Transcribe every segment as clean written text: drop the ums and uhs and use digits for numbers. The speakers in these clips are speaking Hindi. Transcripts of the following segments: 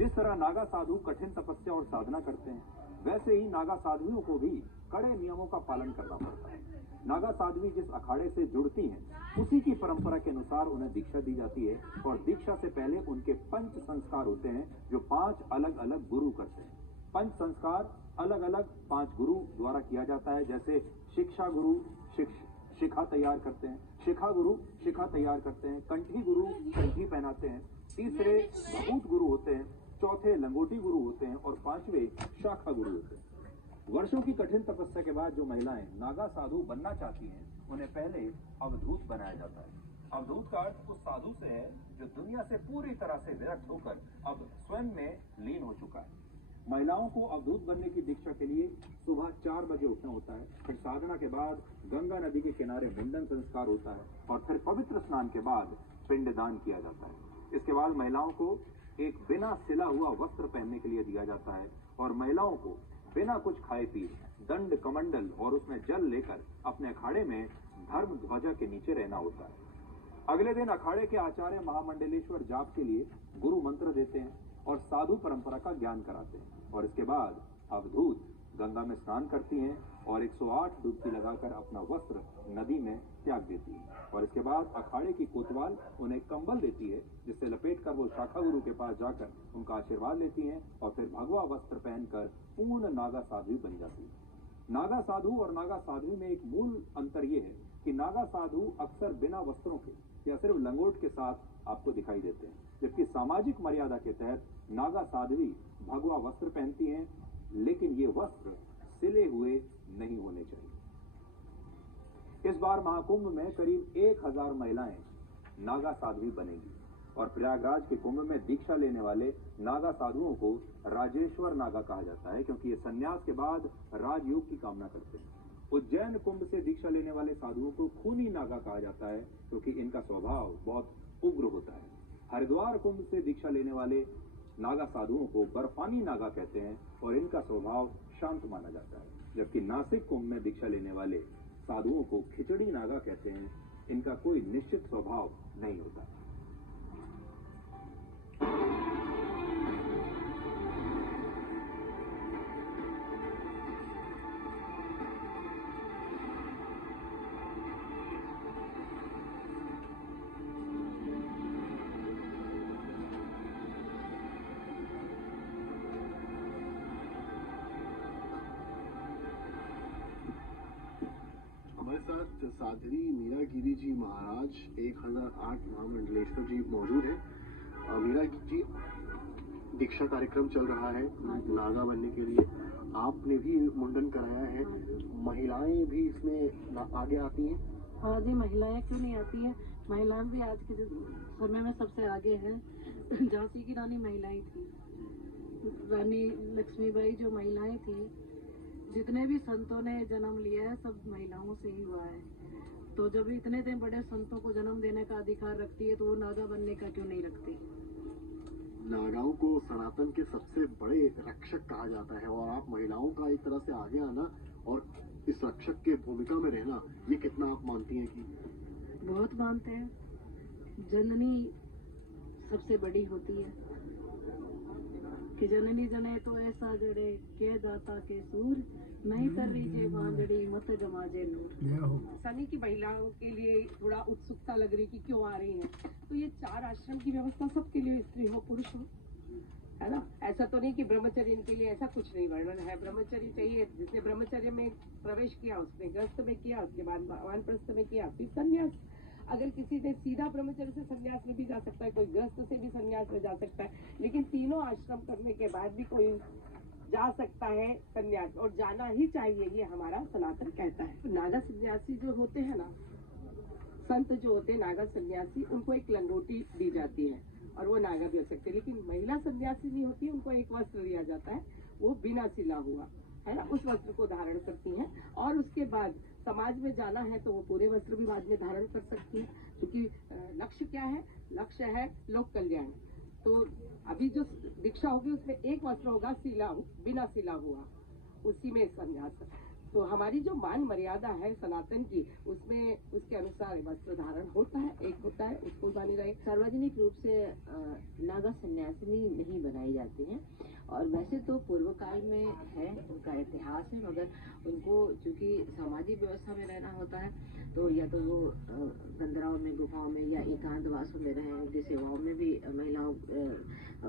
जिस तरह नागा साधु कठिन तपस्या और साधना करते हैं, वैसे ही नागा साध्वियों को भी कड़े नियमों का पालन करना पड़ता है। नागा साध्वी जिस अखाड़े से जुड़ती हैं, उसी की परंपरा के अनुसार उन्हें दीक्षा दी जाती है और दीक्षा से पहले उनके पंच संस्कार होते हैं, जो 5 अलग अलग गुरु करते हैं। पंच संस्कार अलग अलग 5 गुरु द्वारा किया जाता है। जैसे शिक्षा गुरु शिखा तैयार करते हैं, शिखा गुरु शिखा तैयार करते हैं, कंठी गुरु कंठी पहनाते हैं, तीसरे भभूत गुरु होते हैं, चौथे लंगोटी गुरु होते हैं और 5वें शाखा गुरु होते हैं। वर्षों की कठिन तपस्या के बाद जो महिलाएं नागा साधु बनना चाहती हैं, उन्हें पहले अवधूत बनाया जाता है। अवधूत का अर्थ उस साधु से है जो दुनिया से पूरी तरह से विरक्त होकर अब स्वयं में लीन हो चुका है। महिलाओं को अवधूत बनने की दीक्षा के लिए सुबह 4 बजे उठना होता है। फिर साधना के बाद गंगा नदी के किनारे मुंडन संस्कार होता है और फिर पवित्र स्नान के बाद पिंडदान किया जाता है। इसके बाद महिलाओं को एक बिना सिला हुआ वस्त्र पहनने के लिए दिया जाता है और महिलाओं को बिना कुछ खाए पिए दंड कमंडल और उसमें जल लेकर अपने अखाड़े में धर्म ध्वजा के नीचे रहना होता है। अगले दिन अखाड़े के आचार्य महामंडलेश्वर जाप के लिए गुरु मंत्र देते हैं और साधु परंपरा का ज्ञान कराते हैं और इसके बाद अवधूत गंगा में स्नान करती हैं और 108 डुबकी लगाकर अपना वस्त्र नदी में त्याग देती है और इसके बाद अखाड़े की कोतवाल उन्हें कंबल देती है, जिससे लपेटकर वो शाखा गुरु के पास जाकर उनका आशीर्वाद लेती हैं और फिर भगवा वस्त्र पहनकर पूर्ण नागा साध्वी बन जाती है। नागा साधु और नागा साध्वी में एक मूल अंतर यह है कि नागा साधु अक्सर बिना वस्त्रों के या सिर्फ लंगोट के साथ आपको दिखाई देते हैं, जबकि सामाजिक मर्यादा के तहत नागा साध्वी भगवा वस्त्र पहनती हैं, लेकिन ये वस्त्र सिले हुए नहीं होने चाहिए। इस बार महाकुंभ में करीब 1000 महिलाएं नागा साध्वी बनेंगी और प्रयागराज के कुंभ में दीक्षा लेने वाले नागा साधुओं को राजेश्वर नागा कहा जाता है, क्योंकि ये संन्यास के बाद राजयोग की कामना करते हैं। उज्जैन कुंभ से दीक्षा लेने वाले साधुओं को खूनी नागा कहा जाता है, क्योंकि इनका स्वभाव बहुत उग्र होता है। हरिद्वार कुंभ से दीक्षा लेने वाले नागा साधुओं को बर्फानी नागा कहते हैं और इनका स्वभाव शांत माना जाता है, जबकि नासिक कुंभ में दीक्षा लेने वाले साधुओं को खिचड़ी नागा कहते हैं। इनका कोई निश्चित स्वभाव नहीं होता। हमारे साथ साध्वी मीरा गिरी जी महाराज 1008 महामंडलेश्वर जी मौजूद हैं। मीरा जी, दीक्षा कार्यक्रम चल रहा है नागा बनने के लिए, आपने भी मुंडन कराया है, महिलाएं भी इसमें आगे आती हैं? हाँ जी, महिलाएं क्यों नहीं आती हैं? महिलाएं भी आज के समय में सबसे आगे हैं। झांसी की रानी महिलाएं थी, रानी लक्ष्मीबाई जो महिलाएं थी, जितने भी संतों ने जन्म लिया है सब महिलाओं से ही हुआ है। तो जब इतने बड़े संतों को जन्म देने का अधिकार रखती है, तो वो नागा बनने का क्यों नहीं रखती? नागाओं को सनातन के सबसे बड़े रक्षक कहा जाता है और आप महिलाओं का एक तरह से आगे आना और इस रक्षक के भूमिका में रहना, ये कितना आप मानती हैं? कि बहुत मानते हैं। जननी सबसे बड़ी होती है कि जननी जने तो ऐसा जड़े के दाता के सूर नहीं कर रीजे बांधड़ी मत गमाजे नूर। सनी की महिलाओं के लिए थोड़ा उत्सुकता लग रही कि क्यों आ रही हैं, तो ये 4 आश्रम की व्यवस्था सबके लिए, स्त्री हो पुरुष हो, है ना। ऐसा तो नहीं कि ब्रह्मचर्य इनके लिए, ऐसा कुछ नहीं वर्णन है। ब्रह्मचर्य चाहिए, जिसने ब्रह्मचर्य में प्रवेश किया उसने गृहस्थ में किया, उसके बाद वानप्रस्थ में किया, फिर संन्यास। अगर किसी ने सीधा ब्रह्मचर्य से संन्यास में भी जा सकता है, कोई गृहस्थ से भी संन्यास में जा सकता है, लेकिन तीनों आश्रम करने के बाद भी कोई जा सकता है संन्यास, और जाना ही चाहिए, ये हमारा सनातन कहता है। नागा सन्यासी जो होते हैं ना, संत जो होते हैं नागा सन्यासी, उनको एक लंगोटी दी जाती है और वो नागा भी हो सकते हैं। लेकिन महिला सन्यासी नहीं होती, उनको एक वस्त्र दिया जाता है, वो बिना सिला हुआ, है ना, उस वस्त्र को धारण करती हैं। और उसके बाद समाज में जाना है तो वो पूरे वस्त्र भी बाद में धारण कर सकती है, क्योंकि लक्ष्य क्या है? लक्ष्य है लोक कल्याण। तो अभी जो दीक्षा होगी उसमें एक वस्त्र होगा सिला, बिना सिला हुआ, उसी में संन्यास। तो हमारी जो मान मर्यादा है सनातन की, उसमें उसके अनुसार वस्त्र धारण होता है, एक होता है, उसको मानी रहे। सार्वजनिक रूप से नागा सन्यासिनी नहीं बनाई जाती हैं, और वैसे तो पूर्व काल में है, उनका इतिहास है, मगर उनको चूंकि सामाजिक व्यवस्था में रहना होता है, तो या तो वो बंदराओं में, गुफाओं में या एकांतवासों में रहें, उनकी सेवाओं में भी महिलाओं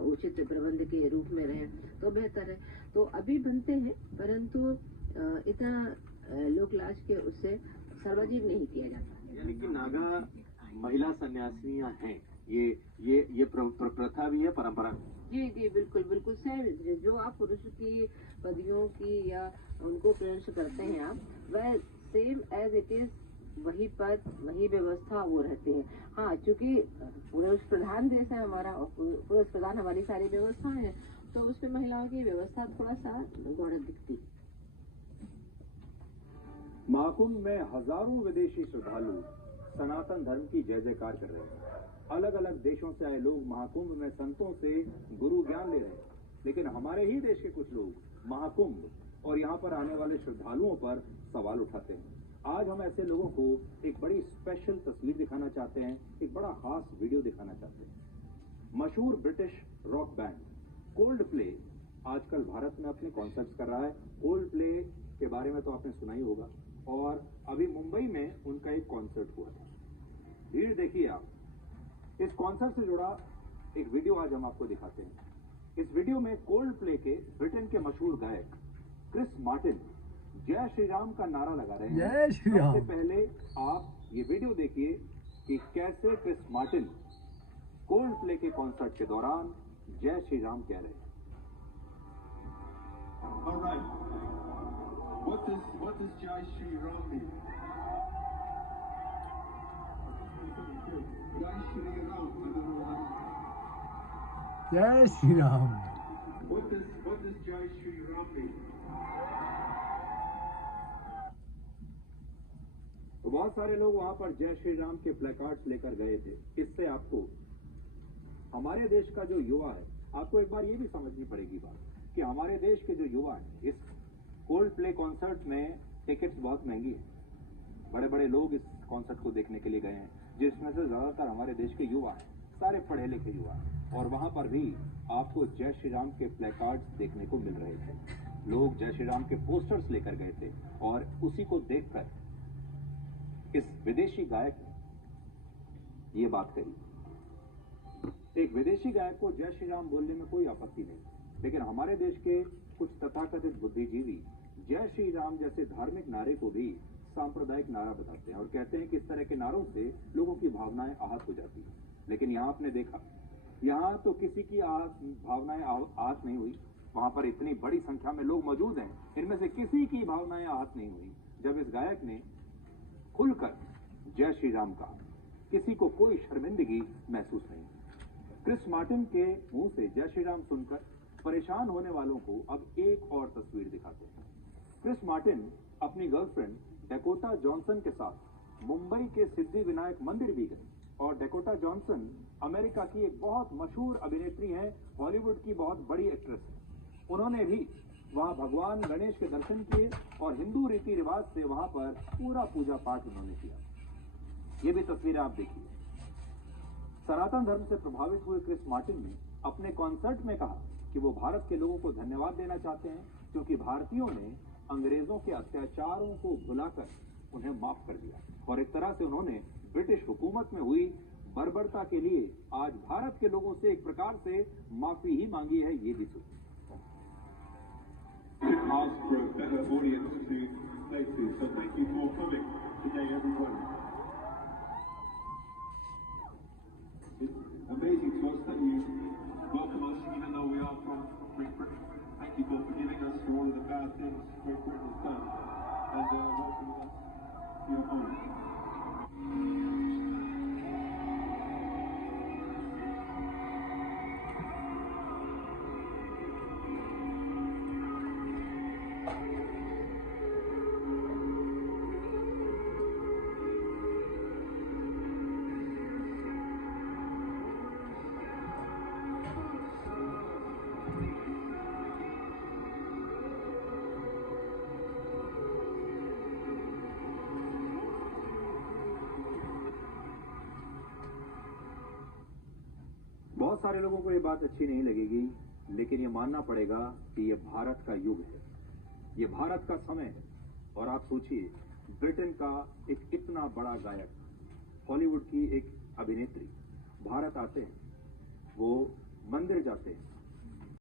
उचित प्रबंध के रूप में रहें तो बेहतर है। तो अभी बनते हैं, परंतु इतना लोकलाज के उससे सार्वजनिक नहीं किया जाता। यानी कि नागा महिला सन्यासिनियां हैं, ये प्रथा भी है, परंपरा। जी जी, बिल्कुल बिल्कुल सही। जो आप पुरुष की पदवियों की या उनको प्रदर्शन करते हैं आप, वह सेम एज इट इज, वही पद वही व्यवस्था वो रहते हैं। हाँ, चूंकि पुरुष प्रधान देश है हमारा, और पुरुष प्रधान हमारी सारी व्यवस्थाएं हैं, तो उसमें महिलाओं की व्यवस्था थोड़ा सा गौड़ दिखती है। महाकुंभ में हजारों विदेशी श्रद्धालु सनातन धर्म की जय जयकार कर रहे हैं। अलग अलग देशों से आए लोग महाकुंभ में संतों से गुरु ज्ञान ले रहे हैं, लेकिन हमारे ही देश के कुछ लोग महाकुंभ और यहाँ पर आने वाले श्रद्धालुओं पर सवाल उठाते हैं। आज हम ऐसे लोगों को एक बड़ी स्पेशल तस्वीर दिखाना चाहते हैं, एक बड़ा खास वीडियो दिखाना चाहते हैं। मशहूर British rock band cold play आजकल भारत में अपने कॉन्सर्ट्स कर रहा है। कोल्ड प्ले के बारे में तो आपने सुना ही होगा, और अभी मुंबई में उनका एक कॉन्सर्ट हुआ था। भीड़ देखिए आप। इस कॉन्सर्ट से जुड़ा एक वीडियो आज हम आपको दिखाते हैं। इस वीडियो में कोल्ड प्ले के ब्रिटेन के मशहूर गायक क्रिस मार्टिन जय श्री राम का नारा लगा रहे हैं। जय श्री राम। सबसे पहले आप ये वीडियो देखिए कि कैसे क्रिस मार्टिन कोल्ड प्ले के कॉन्सर्ट के दौरान जय श्री राम कह रहे हैं। All right. What does Jai Shri Ram mean? Jai Shri Ram. I don't know what that जय Shri Ram. means. What does Jai Shri Ram mean? तो बहुत सारे लोग वहां पर जय श्री राम के प्लेकार्ड्स लेकर गए थे। इससे आपको हमारे देश का जो युवा है, आपको एक बार ये भी समझनी पड़ेगी बात कि हमारे देश के जो युवा हैं, इस कोल्ड प्ले कॉन्सर्ट में टिकट्स बहुत महंगी है। बड़े बड़े लोग इस कॉन्सर्ट को देखने के लिए गए हैं, जिसमें से ज्यादातर हमारे देश के युवा हैं, सारे पढ़े लिखे युवा हैं। और वहां पर भी आपको जय श्री राम के प्लेकार्ड्स देखने को मिल रहे थे। लोग जय श्री राम के पोस्टर्स लेकर गए थे, और उसी को देखकर इस विदेशी गायक ने ये बात कही। एक विदेशी गायक को जय श्री राम बोलने में कोई आपत्ति नहीं, लेकिन हमारे देश के कुछ तथाकथित बुद्धिजीवी जय श्री राम जैसे धार्मिक नारे को भी सांप्रदायिक नारा बताते हैं और कहते हैं कि इस तरह के नारों से लोगों की भावनाएं आहत हो जाती हैं। लेकिन यहाँ आपने देखा, यहाँ तो किसी की भावनाएं आहत नहीं हुई। वहां पर इतनी बड़ी संख्या में लोग मौजूद हैं, इनमें से किसी की भावनाएं आहत नहीं हुई जब इस गायक ने खुलकर जय श्री राम कहा। किसी को कोई शर्मिंदगी महसूस नहीं। क्रिस मार्टिन के मुंह से जय श्री राम सुनकर परेशान होने वालों को अब एक और तस्वीर दिखाते हैं। क्रिस मार्टिन अपनी गर्लफ्रेंड डेकोटा जॉनसन के साथ मुंबई के सिद्धि विनायक मंदिर भी गए, और डेकोटा जॉनसन अमेरिका की एक बहुत मशहूर अभिनेत्री हैं, हॉलीवुड की बहुत बड़ी एक्ट्रेस है। उन्होंने भी वहां भगवान गणेश के दर्शन किए और हिंदू रीति रिवाज से वहां पर पूरा पूजा पाठ उन्होंने किया। ये भी तस्वीरें आप देखिए। सनातन धर्म से प्रभावित हुए क्रिस मार्टिन ने अपने कॉन्सर्ट में कहा कि वो भारत के लोगों को धन्यवाद देना चाहते हैं, क्योंकि भारतीयों ने अंग्रेजों के अत्याचारों को भुलाकर उन्हें माफ कर दिया, और एक तरह से उन्होंने ब्रिटिश हुकूमत में हुई बर्बरता के लिए आज भारत के लोगों से एक प्रकार से माफी ही मांगी है। ये भी सुनिए। Ask for a better audience to places, so thank you for coming today, everyone. It's amazing to us that you welcome us, even though we are from Great Britain. Thank you for forgiving us for all of the bad things Great Britain has done, and welcoming us to your home. बहुत सारे लोगों को ये बात अच्छी नहीं लगेगी, लेकिन ये मानना पड़ेगा कि ये भारत का युग है, ये भारत का समय है। और आप सोचिए, ब्रिटेन का एक इतना बड़ा गायक, हॉलीवुड की एक अभिनेत्री भारत आते हैं, वो मंदिर जाते हैं,